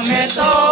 में तो